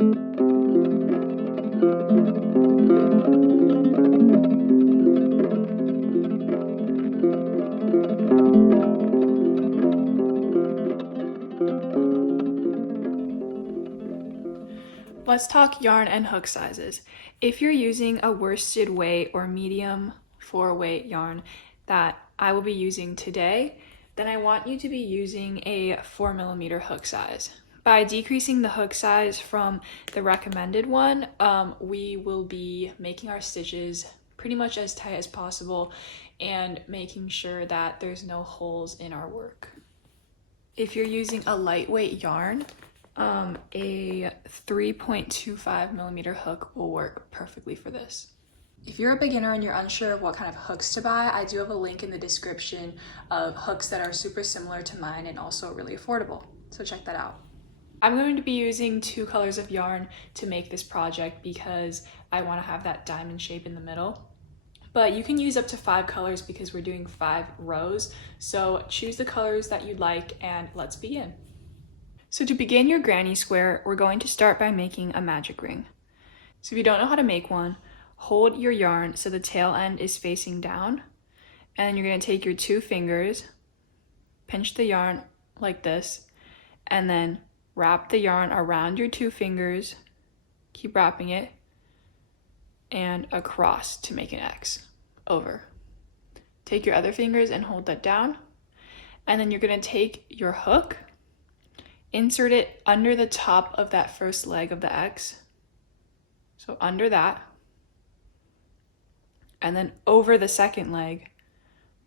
Let's talk yarn and hook sizes. If you're using a worsted weight or medium 4-weight yarn that I will be using today, then I want you to be using a 4mm hook size. By decreasing the hook size from the recommended one, we will be making our stitches pretty much as tight as possible and making sure that there's no holes in our work. If you're using a lightweight yarn, a 3.25mm hook will work perfectly for this. If you're a beginner and you're unsure of what kind of hooks to buy, I do have a link in the description of hooks that are super similar to mine and also really affordable, so check that out. I'm going to be using 2 colors of yarn to make this project because I want to have that diamond shape in the middle. But you can use up to 5 colors because we're doing 5 rows, so choose the colors that you'd like and let's begin. So to begin your granny square, we're going to start by making a magic ring. So if you don't know how to make one, hold your yarn so the tail end is facing down, and you're going to take your 2 fingers, pinch the yarn like this, and then wrap the yarn around your 2 fingers, keep wrapping it, and across to make an X, over. Take your other fingers and hold that down, and then you're going to take your hook, insert it under the top of that first leg of the X, so under that, and then over the second leg,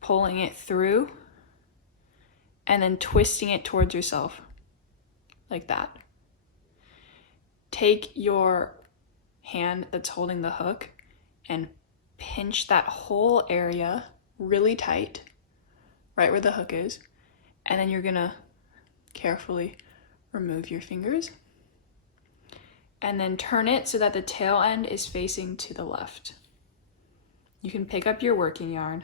pulling it through, and then twisting it towards yourself, like that. Take your hand that's holding the hook and pinch that whole area really tight, right where the hook is, and then you're gonna carefully remove your fingers and then turn it so that the tail end is facing to the left. You can pick up your working yarn,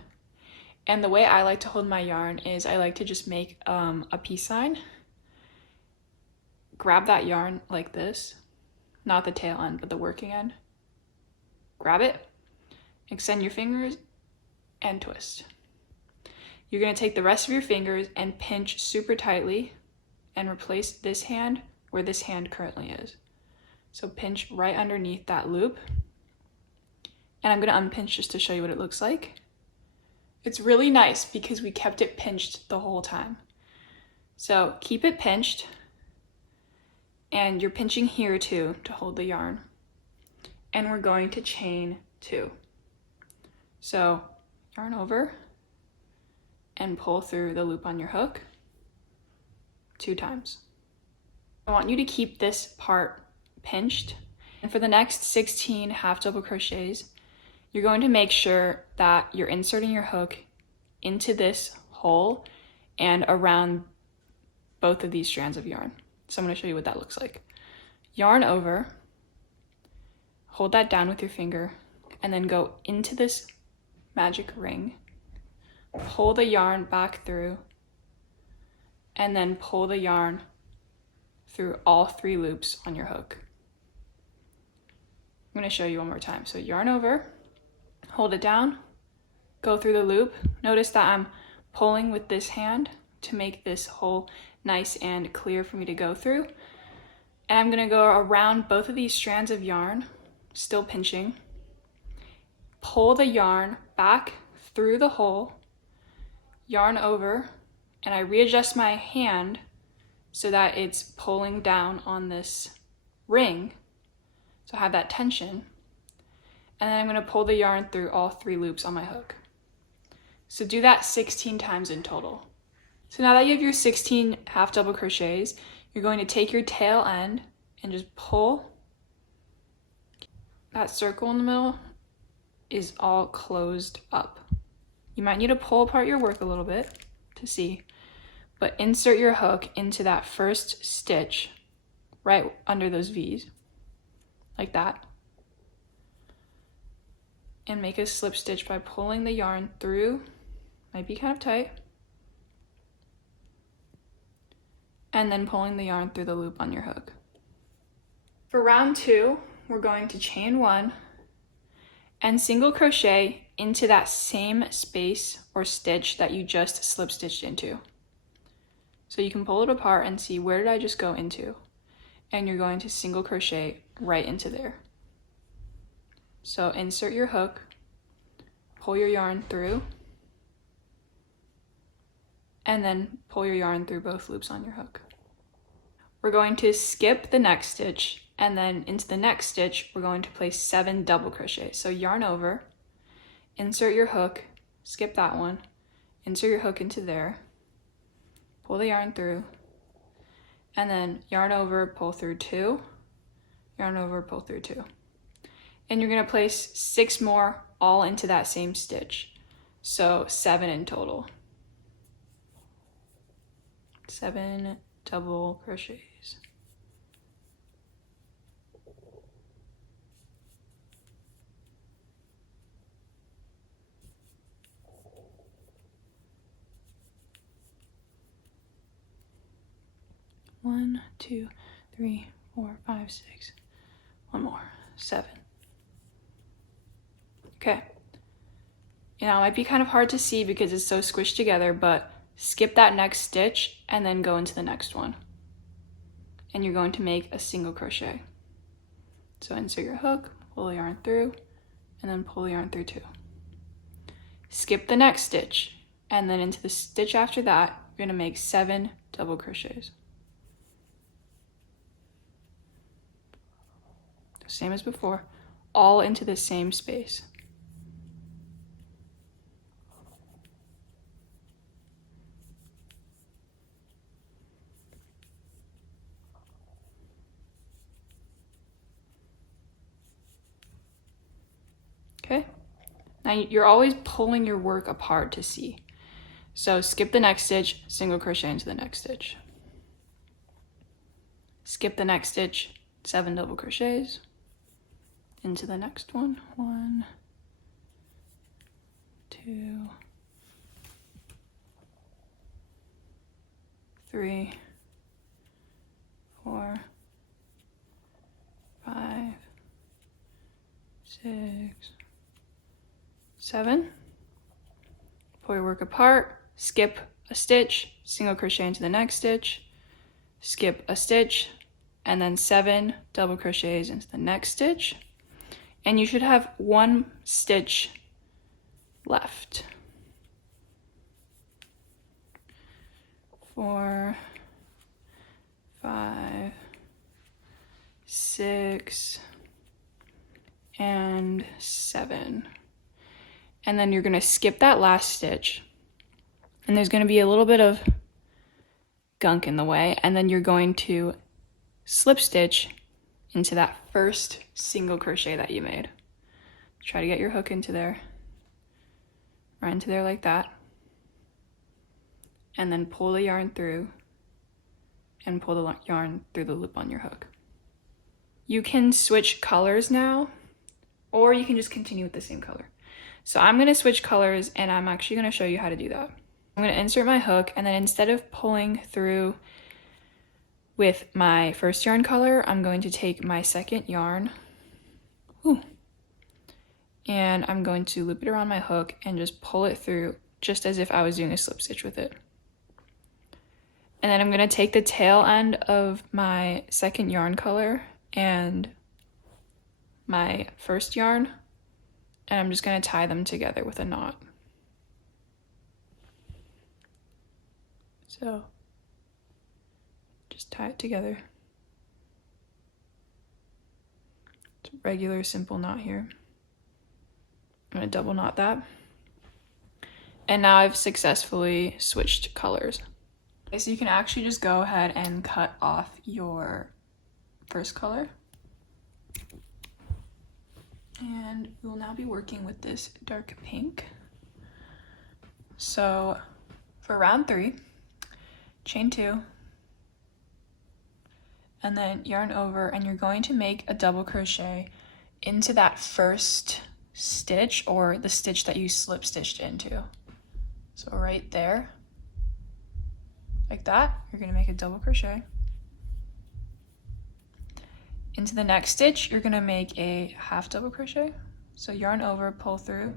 and the way I like to hold my yarn is I like to just make a peace sign. Grab that yarn like this, not the tail end but the working end. Grab it, extend your fingers, and twist. You're going to take the rest of your fingers and pinch super tightly and replace this hand where this hand currently is. So pinch right underneath that loop. And I'm going to unpinch just to show you what it looks like. It's really nice because we kept it pinched the whole time. So keep it pinched, and you're pinching here too to hold the yarn. And we're going to chain 2. So yarn over and pull through the loop on your hook 2 times. I want you to keep this part pinched, and for the next 16 half double crochets, you're going to make sure that you're inserting your hook into this hole and around both of these strands of yarn. So I'm going to show you what that looks like. Yarn over, hold that down with your finger, and then go into this magic ring, pull the yarn back through, and then pull the yarn through all 3 loops on your hook. I'm going to show you one more time. So yarn over, hold it down, go through the loop. Notice that I'm pulling with this hand to make this hole nice and clear for me to go through. And I'm going to go around both of these strands of yarn, still pinching, pull the yarn back through the hole, yarn over, and I readjust my hand so that it's pulling down on this ring, so I have that tension, and then I'm going to pull the yarn through all 3 loops on my hook. So do that 16 times in total. So now that you have your 16 half double crochets, you're going to take your tail end and just pull. That circle in the middle is all closed up. You might need to pull apart your work a little bit to see, but insert your hook into that first stitch right under those V's, like that. And make a slip stitch by pulling the yarn through, might be kind of tight, and then pulling the yarn through the loop on your hook. For round 2, we're going to chain 1 and single crochet into that same space or stitch that you just slip stitched into. So you can pull it apart and see, where did I just go into? And you're going to single crochet right into there. So insert your hook, pull your yarn through, and then pull your yarn through both loops on your hook. We're going to skip the next stitch, and then into the next stitch, we're going to place 7 double crochets. So yarn over, insert your hook, skip that one, insert your hook into there, pull the yarn through, and then yarn over, pull through 2, yarn over, pull through 2. And you're gonna place 6 more all into that same stitch. So 7 in total. 7 double crochets. One, 2, 3, 4, 5, 6. One more. 7. Okay. Now it might be kind of hard to see because it's so squished together, but skip that next stitch and then go into the next one. And you're going to make a single crochet. So insert your hook, pull the yarn through, and then pull the yarn through 2. Skip the next stitch, and then into the stitch after that, you're going to make 7 double crochets. Same as before, all into the same space. Okay, now you're always pulling your work apart to see. So skip the next stitch, single crochet into the next stitch. Skip the next stitch, 7 double crochets into the next one. 1, 2, 3, 4, 5, 6, 7. Pull your work apart, skip a stitch, single crochet into the next stitch, skip a stitch, and then 7 double crochets into the next stitch. And you should have 1 stitch left. 4, 5, 6, and 7. And then you're going to skip that last stitch. And there's going to be a little bit of gunk in the way. And then you're going to slip stitch into that first single crochet that you made. Try to get your hook into there. Right into there like that. And then pull the yarn through and pull the yarn through the loop on your hook. You can switch colors now, or you can just continue with the same color. So I'm going to switch colors, and I'm actually going to show you how to do that. I'm going to insert my hook, and then instead of pulling through with my first yarn color, I'm going to take my second yarn, and I'm going to loop it around my hook and just pull it through just as if I was doing a slip stitch with it. And then I'm going to take the tail end of my second yarn color and my first yarn, and I'm just going to tie them together with a knot. So just tie it together. It's a regular simple knot here. I'm going to double knot that. And now I've successfully switched colors. Okay, so you can actually just go ahead and cut off your first color. And we will now be working with this dark pink. So for round 3, chain 2, and then yarn over, and you're going to make a double crochet into that first stitch, or the stitch that you slip stitched into. So right there, like that, you're going to make a double crochet. into the next stitch, you're gonna make a half double crochet. So yarn over, pull through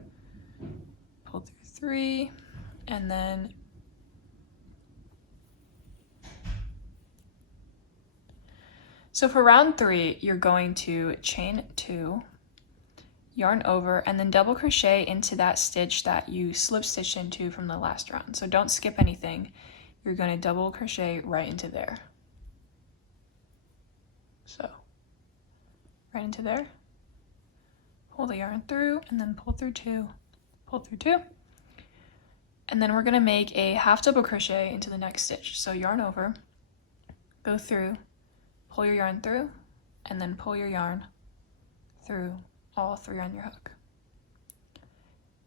3, and then so for round 3, you're going to chain 2, yarn over, and then double crochet into that stitch that you slip stitched into from the last round. So don't skip anything. You're going to double crochet right into there. So right into there, pull the yarn through, and then pull through 2, pull through 2, and then we're going to make a half double crochet into the next stitch. So yarn over, go through, pull your yarn through, and then pull your yarn through all 3 on your hook.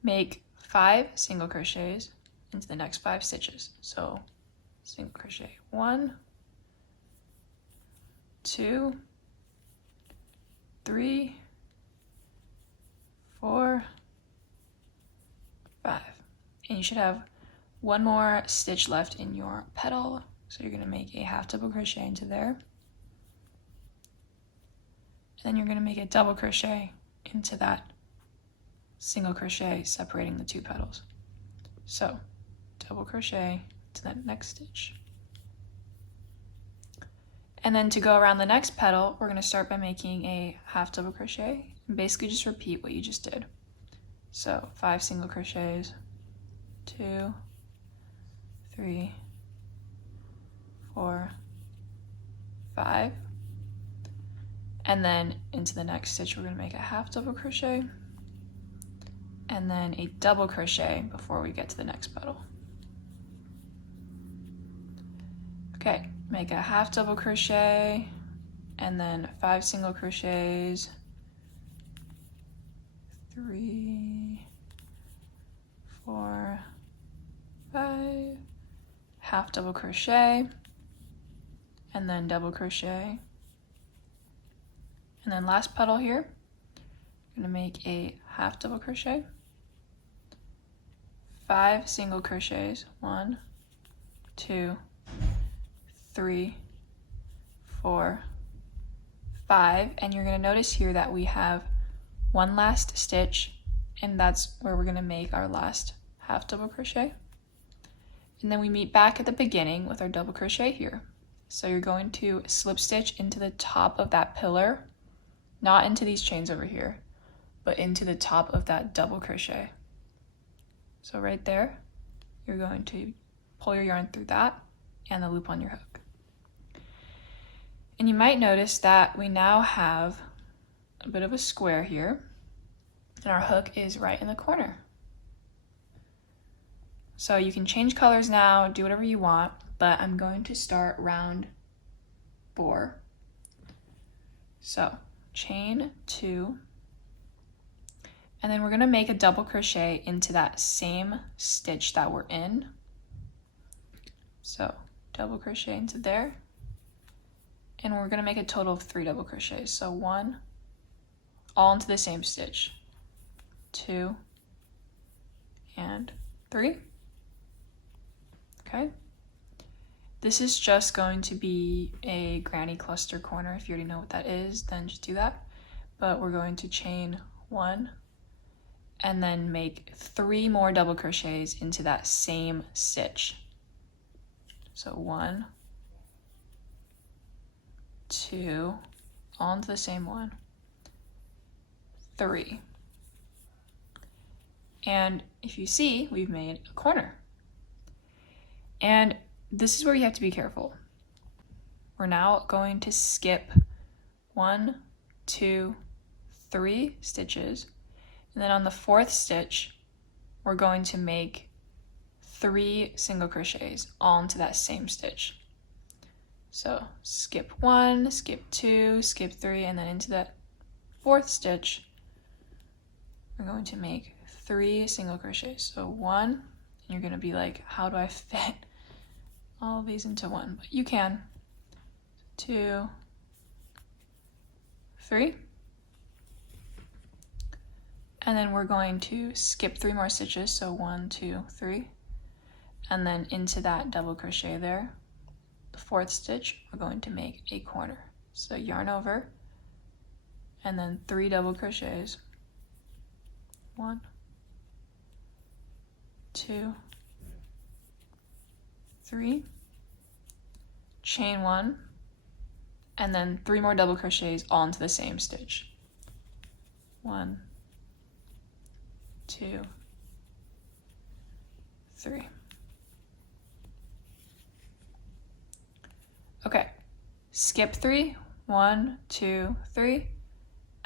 Make 5 single crochets into the next 5 stitches. So single crochet 1, 2, 3, 4, 5. And you should have 1 more stitch left in your petal. So you're going to make a half double crochet into there. And then you're going to make a double crochet into that single crochet separating the 2 petals. So double crochet to that next stitch. And then to go around the next petal, we're going to start by making a half double crochet and basically just repeat what you just did. So 5 single crochets, 2, 3, 4, 5. And then into the next stitch, we're going to make a half double crochet and then a double crochet before we get to the next petal. Okay, make a half double crochet and then 5 single crochets, 3, 4, 5, half double crochet, and then double crochet. And then last petal here, I'm going to make a half double crochet, 5 single crochets, 1, 2, 3, 4, 5, and you're going to notice here that we have 1 last stitch, and that's where we're going to make our last half double crochet. And then we meet back at the beginning with our double crochet here. So you're going to slip stitch into the top of that pillar, not into these chains over here, but into the top of that double crochet. So right there, you're going to pull your yarn through that and the loop on your hook. And you might notice that we now have a bit of a square here, and our hook is right in the corner. So you can change colors now, do whatever you want, but I'm going to start round 4. So chain 2, and then we're going to make a double crochet into that same stitch that we're in. So double crochet into there, and we're going to make a total of 3 double crochets. So 1, all into the same stitch, 2, and 3. Okay. This is just going to be a granny cluster corner. If you already know what that is, then just do that. But we're going to chain 1 and then make 3 more double crochets into that same stitch. So 1, 2, all into the same one, 3. And if you see, we've made a corner. And this is where you have to be careful. We're now going to skip 1, 2, 3 stitches. And then on the 4th stitch, we're going to make 3 single crochets all into that same stitch. So skip 1, skip 2, skip 3, and then into that 4th stitch, we're going to make 3 single crochets. So 1, and you're going to be like, how do I fit all of these into 1? But you can. 2, 3. And then we're going to skip 3 more stitches. So 1, 2, 3. And then into that double crochet there, the 4th stitch, we're going to make a corner. So yarn over, and then 3 double crochets. 1, 2, 3, chain 1, and then 3 more double crochets all into the same stitch. 1, 2, 3. Okay, skip 3, 1, 2, 3,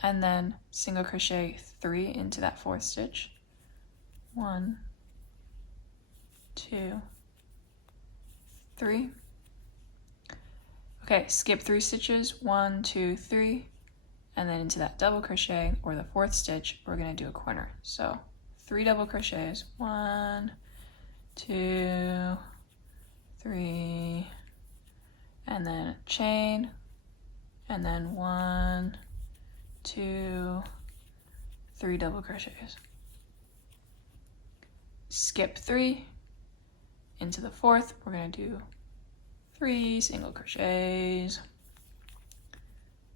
and then single crochet 3 into that 4th stitch. 1, 2, 3. Okay, skip 3 stitches, 1, 2, 3, and then into that double crochet or the 4th stitch, we're gonna do a corner. So 3 double crochets, 1, 2, 3, and then chain, and then 1, 2, 3 double crochets. Skip 3 into the 4th, we're gonna do 3 single crochets,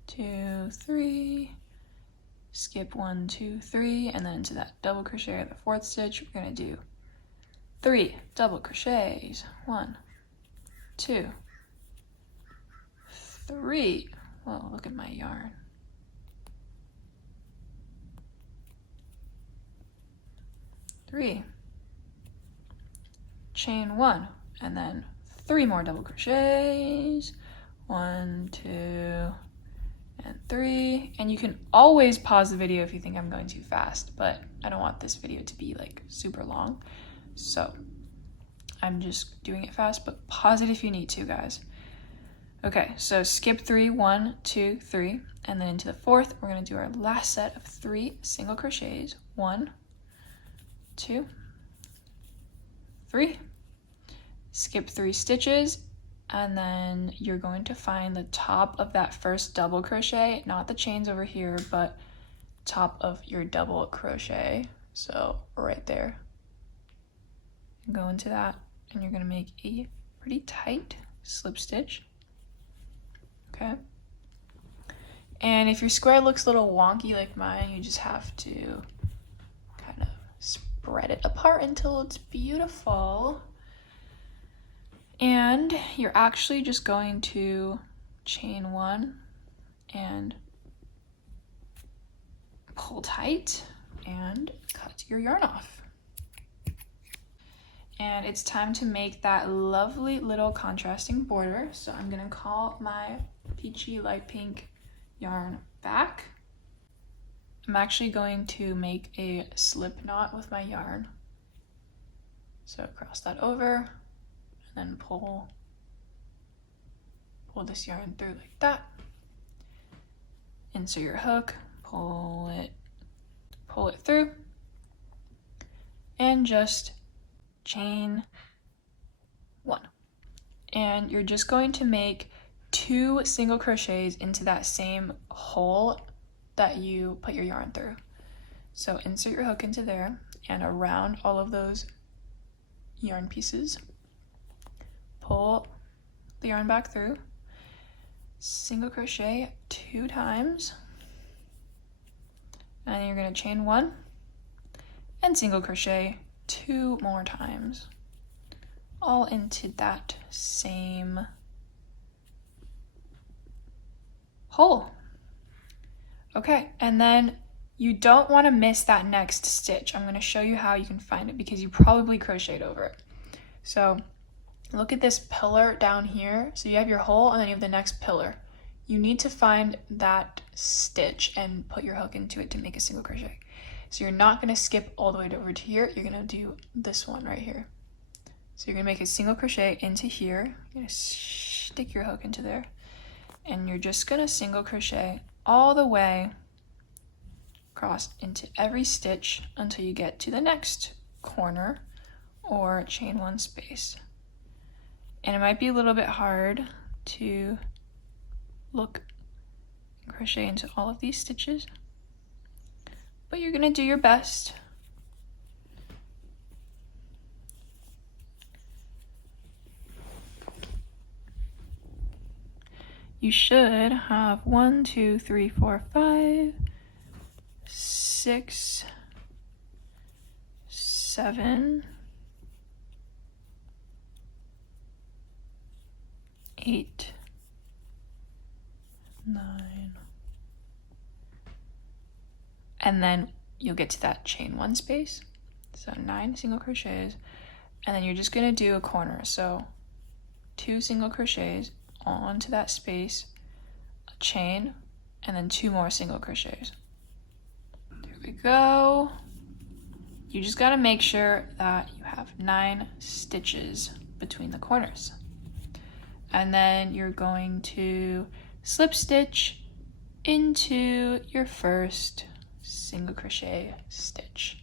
2, 3, skip 1, 2, 3, and then into that double crochet or the 4th stitch, we're gonna do 3 double crochets, 1, 2, 3. Whoa, look at my yarn. 3, chain 1, and then 3 more double crochets, 1, 2, and 3. And you can always pause the video if you think I'm going too fast, but I don't want this video to be like super long, so I'm just doing it fast, but pause it if you need to, guys. Okay, so skip 3, 1, 2, 3, and then into the 4th, we're gonna do our last set of 3 single crochets, 1, 2, 3, skip 3 stitches, and then you're going to find the top of that first double crochet, not the chains over here, but top of your double crochet, so right there. Go into that, and you're gonna make a pretty tight slip stitch. Okay, and if your square looks a little wonky like mine, you just have to kind of spread it apart until it's beautiful. And you're actually just going to chain 1 and pull tight and cut your yarn off. And it's time to make that lovely little contrasting border. So I'm gonna call my peachy light pink yarn back. I'm actually going to make a slip knot with my yarn. So cross that over and then pull this yarn through like that. Insert your hook, pull it through, and just chain 1. And you're just going to make 2 single crochets into that same hole that you put your yarn through. So insert your hook into there and around all of those yarn pieces, pull the yarn back through, single crochet 2 times, and then you're going to chain 1 and single crochet 2 more times, all into that same hole. Okay, and then you don't want to miss that next stitch. I'm going to show you how you can find it because you probably crocheted over it. So look at this pillar down here. So you have your hole and then you have the next pillar. You need to find that stitch and put your hook into it to make a single crochet. So you're not going to skip all the way over to here. You're going to do this one right here. So you're going to make a single crochet into here. You're going to stick your hook into there. And you're just going to single crochet all the way across into every stitch until you get to the next corner or chain 1 space. And it might be a little bit hard to look and crochet into all of these stitches, but you're going to do your best. you should have 1, 2, 3, 4, 5, 6, 7, 8, 9, and then you'll get to that chain 1 space. So 9 single crochets, and then you're just gonna do a corner. So 2 single crochets onto that space, a chain, and then 2 more single crochets. There we go. You just gotta make sure that you have 9 stitches between the corners. And then you're going to slip stitch into your first single crochet stitch.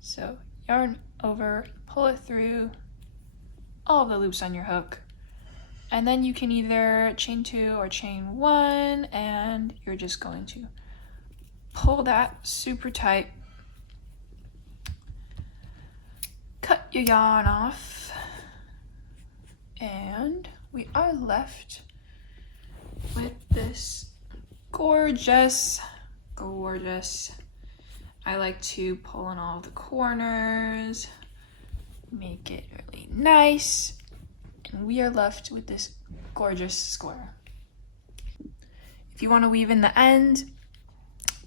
So yarn over, pull it through all of the loops on your hook, and then you can either chain 2 or chain 1, and you're just going to pull that super tight, cut your yarn off, and we are left with this gorgeous, I like to pull in all of the corners, make it really nice, and we are left with this gorgeous square. If you want to weave in the end,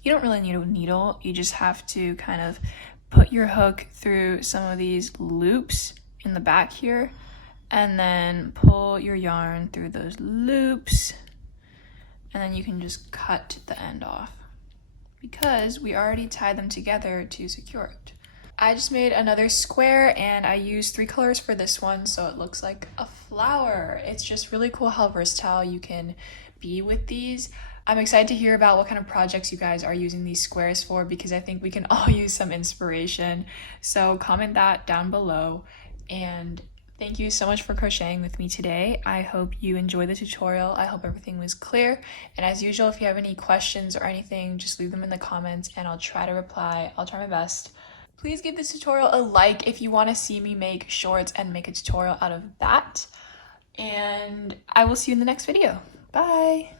you don't really need a needle. You just have to kind of put your hook through some of these loops in the back here, and then pull your yarn through those loops, and then you can just cut the end off because we already tied them together to secure it. I just made another square and I used 3 colors for this one, so it looks like a flower. It's just really cool how versatile you can be with these. I'm excited to hear about what kind of projects you guys are using these squares for, because I think we can all use some inspiration. So comment that down below, and thank you so much for crocheting with me today. I hope you enjoyed the tutorial. I hope everything was clear. And as usual, if you have any questions or anything, just leave them in the comments and I'll try to reply. I'll try my best. Please give this tutorial a like if you want to see me make shorts and make a tutorial out of that. And I will see you in the next video. Bye!